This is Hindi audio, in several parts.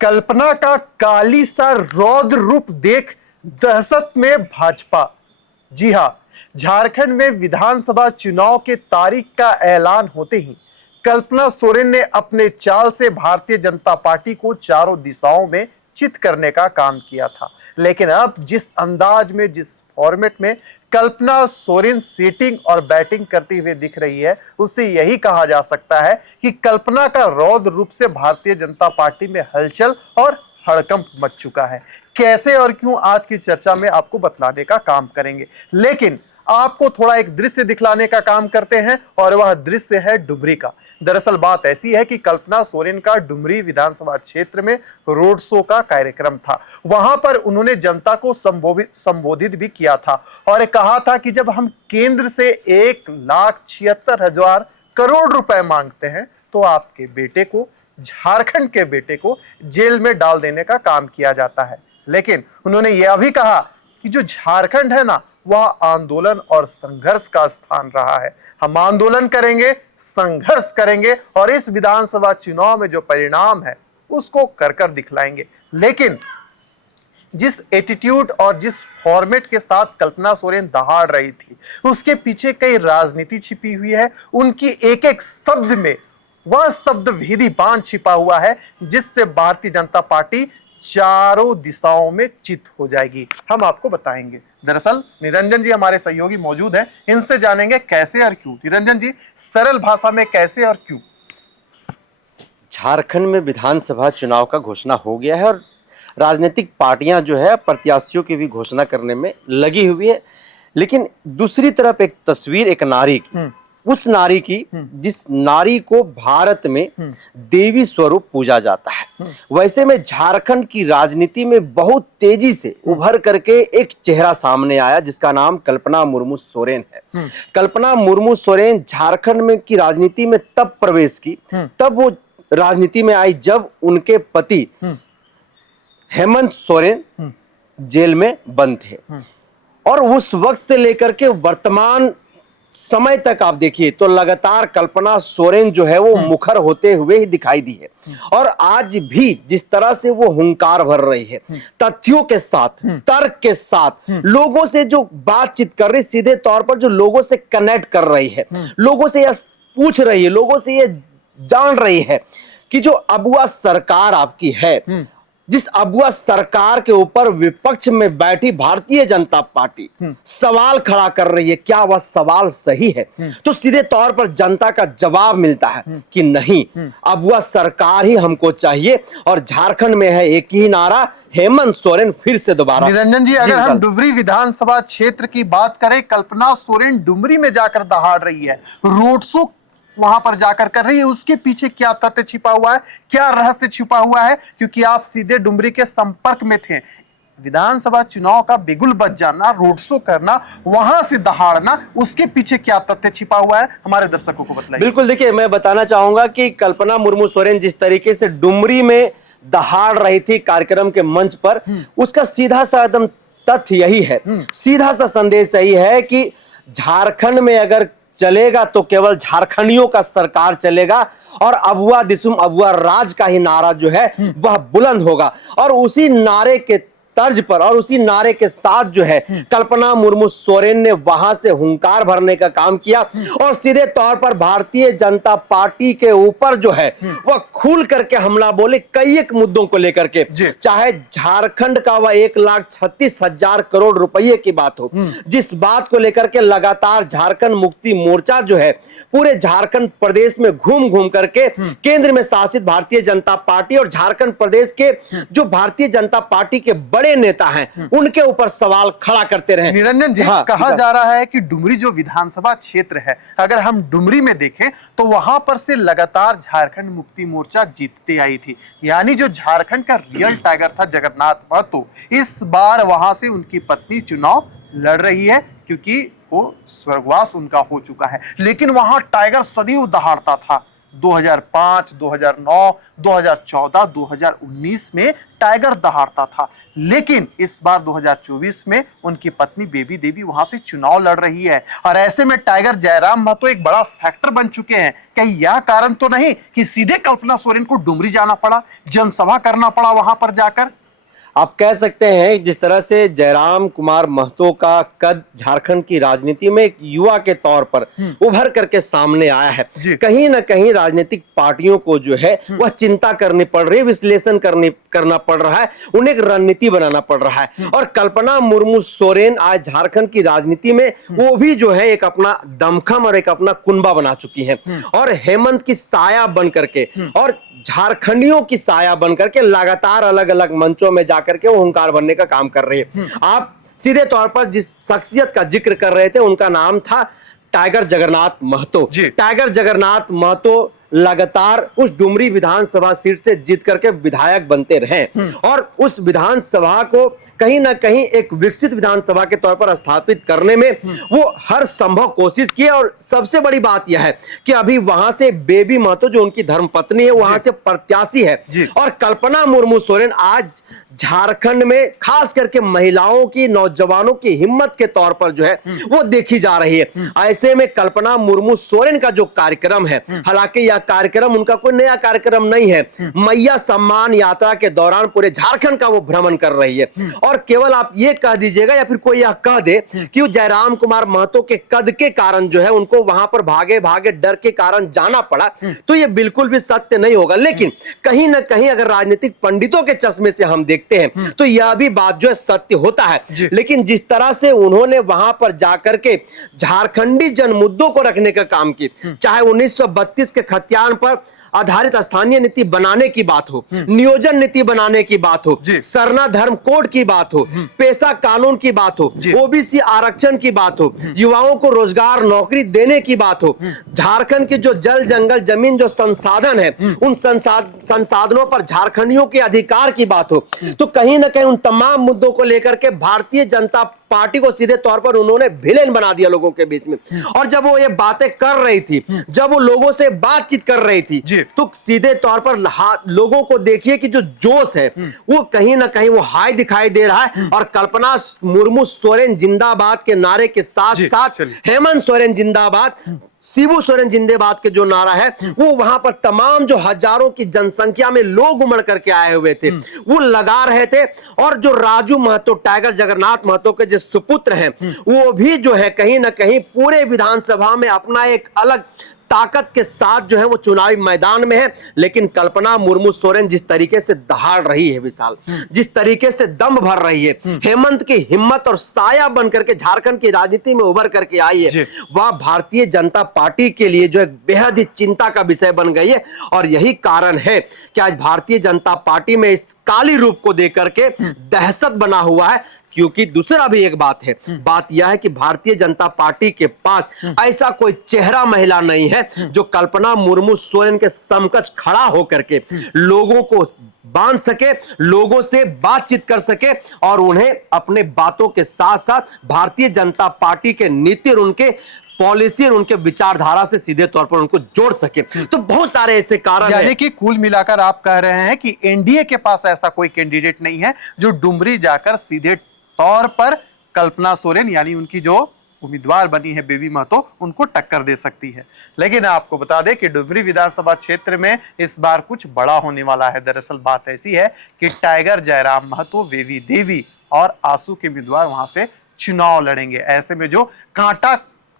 कल्पना का काली सा रौद्र रूप देख दहशत में भाजपा। जी हां, झारखंड में विधानसभा चुनाव के तारीख का ऐलान होते ही कल्पना सोरेन ने अपने चाल से भारतीय जनता पार्टी को चारों दिशाओं में चित करने का काम किया था। लेकिन अब जिस अंदाज में, जिस फॉर्मेट में कल्पना सोरेन सीटिंग और बैटिंग करती हुई दिख रही है, उससे यही कहा जा सकता है कि कल्पना का रौद्र रूप से भारतीय जनता पार्टी में हलचल और हड़कंप मच चुका है। कैसे और क्यों, आज की चर्चा में आपको बतलाने का काम करेंगे। लेकिन आपको थोड़ा एक दृश्य दिखलाने का काम करते हैं, और वह दृश्य है डुमरी का। दरअसल बात ऐसी है कि कल्पना सोरेन का डुमरी विधानसभा क्षेत्र में रोड शो का कार्यक्रम था। वहां पर उन्होंने जनता को संबोधित भी किया था और कहा था कि जब हम केंद्र से 1,76,000 करोड़ रुपए मांगते हैं तो आपके बेटे को, झारखंड के बेटे को जेल में डाल देने का काम किया जाता है। लेकिन उन्होंने यह भी कहा कि जो झारखंड है ना, वह आंदोलन और संघर्ष का स्थान रहा है। हम आंदोलन करेंगे, संघर्ष करेंगे और इस विधानसभा चुनाव में जो परिणाम है उसको कर कर दिखलाएंगे। लेकिन जिस एटीट्यूड और जिस फॉर्मेट के साथ कल्पना सोरेन दहाड़ रही थी, उसके पीछे कई राजनीति छिपी हुई है। उनकी एक एक शब्द में वह शब्द भेदी बाण छिपा हुआ है, जिससे भारतीय जनता पार्टी चारों दिशाओं में चित हो जाएगी। हम आपको बताएंगे। दरअसल निरंजन जी हमारे सहयोगी मौजूद हैं, इनसे जानेंगे कैसे और क्यों। निरंजन जी, सरल भाषा में कैसे और क्यों? झारखंड में विधानसभा चुनाव का घोषणा हो गया है और राजनीतिक पार्टियां जो है प्रत्याशियों की भी घोषणा करने में लगी हुई है। लेकिन दूसरी तरफ एक तस्वीर एक नारी की, उस नारी की जिस नारी को भारत में देवी स्वरूप पूजा जाता है। वैसे में झारखंड की राजनीति में बहुत तेजी से उभर करके एक चेहरा सामने आया जिसका नाम कल्पना मुर्मू सोरेन है। कल्पना मुर्मू सोरेन झारखंड में की राजनीति में तब प्रवेश की, तब वो राजनीति में आई जब उनके पति हेमंत सोरेन जेल में बंद थे। और उस वक्त से लेकर के वर्तमान समय तक आप देखिए तो लगातार कल्पना सोरेन जो है वो मुखर होते हुए ही दिखाई दी है। और आज भी जिस तरह से वो हुंकार भर रही है, तथ्यों के साथ, तर्क के साथ लोगों से जो बातचीत कर रही, सीधे तौर पर जो लोगों से कनेक्ट कर रही है, लोगों से यह पूछ रही है, लोगों से ये जान रही है कि जो अबुआ सरकार आपकी है, जिस अबुआ सरकार के ऊपर विपक्ष में बैठी भारतीय जनता पार्टी सवाल खड़ा कर रही है, क्या वह सवाल सही है? तो सीधे तौर पर जनता का जवाब मिलता है कि नहीं, अबुआ सरकार ही हमको चाहिए। और झारखंड में है एक ही नारा, हेमंत सोरेन फिर से दोबारा। निरंजन जी, अगर हम डुमरी विधानसभा क्षेत्र की बात करें, कल्पना सोरेन डुमरी में जाकर दहाड़ रही है, रोड शो वहां पर जाकर कर रही है। उसके पीछे क्या तथ्य छिपा हुआ है, क्या रहस्य छिपा हुआ है? क्योंकि आप सीधे डुमरी के संपर्क में थे। विधानसभा चुनाव का बिगुल बज जाना, रोड शो करना, वहां से दहाड़ना, उसके पीछे क्या तथ्य छिपा हुआ है, हमारे दर्शकों को बताइए। बिल्कुल, देखिए मैं बताना चाहूंगा कि कल्पना मुर्मू सोरेन जिस तरीके से डुमरी में दहाड़ रही थी कार्यक्रम के मंच पर, उसका सीधा सा एकदम तथ्य यही है, सीधा सा संदेश यही है कि झारखंड में अगर चलेगा तो केवल झारखंडियों का सरकार चलेगा और अबुआ दिसुम अबुआ राज का ही नारा जो है वह बुलंद होगा। और उसी नारे के तर्ज पर और उसी नारे के साथ जो है कल्पना मुर्मू सोरेन ने वहां से हुंकार भरने का काम किया और सीधे तौर पर भारतीय जनता पार्टी के ऊपर जो है वह खुल करके हमला बोले कई एक मुद्दों को लेकर के। चाहे झारखंड का वह 1,36,000 करोड़ रुपए की बात हो, जिस बात को लेकर के लगातार झारखंड मुक्ति मोर्चा जो है पूरे झारखंड प्रदेश में घूम घूम करके केंद्र में शासित भारतीय जनता पार्टी और झारखंड प्रदेश के जो भारतीय जनता पार्टी के बड़े नेता हैं उनके ऊपर सवाल खड़ा करते रहे। निरंजन जी, कहा जा रहा है कि डुमरी जो विधानसभा क्षेत्र है, अगर हम डुमरी में देखें तो वहां पर से लगातार झारखंड मुक्ति मोर्चा जीतती आई थी। यानी जो झारखंड का रियल टाइगर था जगन्नाथ महतो, इस बार वहां से उनकी पत्नी चुनाव लड़ रही है क्योंकि वो स्वर्गवास उनका हो चुका है। लेकिन वहां टाइगर सदैव दहाड़ता था। 2005, 2009, 2014, 2019 में टाइगर दहाड़ता था, लेकिन इस बार 2024 में उनकी पत्नी बेबी देवी वहां से चुनाव लड़ रही है। और ऐसे में टाइगर जयराम महतो एक बड़ा फैक्टर बन चुके हैं। कहीं यह कारण तो नहीं कि सीधे कल्पना सोरेन को डुमरी जाना पड़ा, जनसभा करना पड़ा वहां पर जाकर? आप कह सकते हैं जिस तरह से जयराम कुमार महतो का कद झारखंड की राजनीति में एक युवा के तौर पर उभर करके सामने आया है, कहीं ना कहीं राजनीतिक पार्टियों को जो है वह चिंता करनी पड़ रही है, विश्लेषण करना पड़ रहा है, उन्हें एक रणनीति बनाना पड़ रहा है। और कल्पना मुर्मू सोरेन आज झारखंड की राजनीति में वो भी जो है एक अपना दमखम और एक अपना कुनबा बना चुकी है, और हेमंत की साया बन करके और झारखंडियों की साया बनकर के लगातार अलग अलग मंचों में जाकर के वो हुंकार बनने का काम कर रही है। आप सीधे तौर पर जिस शख्सियत का जिक्र कर रहे थे उनका नाम था टाइगर जगन्नाथ महतो। टाइगर जगन्नाथ महतो लगातार उस डुमरी विधानसभा सीट से जीत करके विधायक बनते रहे और उस विधानसभा को कहीं ना कहीं एक विकसित विधानसभा के तौर पर स्थापित करने में वो हर संभव कोशिश की। और सबसे बड़ी बात यह है कि अभी वहां से बेबी महतो जो उनकी धर्मपत्नी है वहां से प्रत्याशी है, और कल्पना मुर्मू सोरेन आज झारखंड में खास करके महिलाओं की, नौजवानों की हिम्मत के तौर पर जो है वो देखी जा रही है। ऐसे में कल्पना मुर्मू सोरेन का जो कार्यक्रम है, हालांकि यह कार्यक्रम उनका कोई नया कार्यक्रम नहीं है, मैया सम्मान यात्रा के दौरान पूरे झारखंड का वो भ्रमण कर रही है। और केवल आप ये कह दीजिएगा या फिर कोई यह कह दे कि वो जयराम कुमार महतो के कद के कारण जो है उनको वहां पर भागे भागे डर के कारण जाना पड़ा, तो ये बिल्कुल भी सत्य नहीं होगा। लेकिन कहीं ना कहीं अगर राजनीतिक पंडितों के चश्मे से हम देखते हैं तो यह भी बात जो है सत्य होता है। लेकिन जिस तरह से उन्होंने वहां पर जाकर के झारखंडी जन मुद्दों को रखने का काम किया, चाहे 1932 के खतियान पर आधारित स्थानीय नीति बनाने की बात हो, नियोजन नीति बनाने की बात हो, सरना धर्म कोड की बात हो, पेशा कानून की बात हो, ओबीसी आरक्षण की बात हो, युवाओं को रोजगार नौकरी देने की बात हो, झारखंड के जो जल जंगल जमीन जो संसाधन है उन संसाधनों पर झारखंडियों के अधिकार की बात हो, तो कहीं ना कहीं उन तमाम मुद्दों को लेकर के भारतीय जनता पार्टी को सीधे तौर पर उन्होंने विलेन बना दिया लोगों के बीच में। और जब वो ये बातें कर रही थी, जब वो लोगों से बातचीत कर रही थी, तो सीधे तौर पर लोगों को देखिए कि जो जोश है वो कहीं ना कहीं वो हाई दिखाई दे रहा है। और कल्पना मुर्मू सोरेन जिंदाबाद के नारे के साथ साथ हेमंत सोरेन जिंदाबाद, शिबू सोरेन जिंदाबाद के जो नारा है वो वहां पर तमाम जो हजारों की जनसंख्या में लोग उमड़ करके आए हुए थे वो लगा रहे थे। और जो राजू महतो, टाइगर जगन्नाथ महतो के जो सुपुत्र हैं, वो भी जो है कहीं ना कहीं पूरे विधानसभा में अपना एक अलग ताकत के साथ जो है वो चुनावी मैदान में है। लेकिन कल्पना मुर्मू सोरेन जिस तरीके से दहाड़ रही है विशाल, जिस तरीके से दम भर रही है, हेमंत की हिम्मत और साया बनकर के झारखंड की राजनीति में उभर करके आई है, वह भारतीय जनता पार्टी के लिए जो एक बेहद ही चिंता का विषय बन गई है। और यही कारण है कि आज भारतीय जनता पार्टी में इस काली रूप को देकर के दहशत बना हुआ है। क्योंकि दूसरा भी एक बात है, बात यह है कि भारतीय जनता पार्टी के पास ऐसा कोई चेहरा महिला नहीं है जो कल्पना मुर्मू सोरेन के समकक्ष खड़ा होकर के लोगों को बांध सके, लोगों से बातचीत कर सके और उन्हें अपने बातों के साथ साथ भारतीय जनता पार्टी के नीति और उनके पॉलिसी और उनके विचारधारा से सीधे तौर पर उनको जोड़ सके। तो बहुत सारे ऐसे कारण यानी कि कुल मिलाकर आप कह रहे हैं कि एनडीए के पास ऐसा कोई कैंडिडेट नहीं है जो डुमरी जाकर सीधे तौर पर कल्पना सोरेन यानी उनकी जो उम्मीदवार बनी है बेबी महतो उनको टक्कर दे सकती है। लेकिन आपको बता दें कि डुमरी विधानसभा क्षेत्र में इस बार कुछ बड़ा होने वाला है। दरअसल बात ऐसी है कि टाइगर जयराम महतो, बेबी देवी और आंसू के उम्मीदवार वहां से चुनाव लड़ेंगे। ऐसे में जो कांटा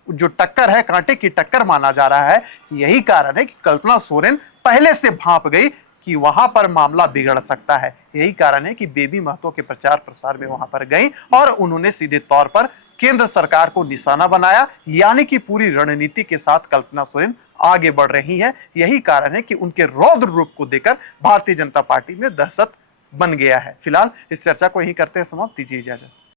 जो टक्कर है, कांटे की टक्कर माना जा रहा है, यही कारण है कि कल्पना सोरेन पहले से भांप गई कि वहां पर मामला बिगड़ सकता है। यही कारण है कि बेबी महतो के प्रचार प्रसार में वहां पर गई और उन्होंने सीधे तौर पर केंद्र सरकार को निशाना बनाया, यानी कि पूरी रणनीति के साथ कल्पना सोरेन आगे बढ़ रही हैं। यही कारण है कि उनके रौद्र रूप को देखकर भारतीय जनता पार्टी में दहशत बन गया है। फिलहाल इस चर्चा को यहीं करते हैं समाप्त, दीजिए इजाजत।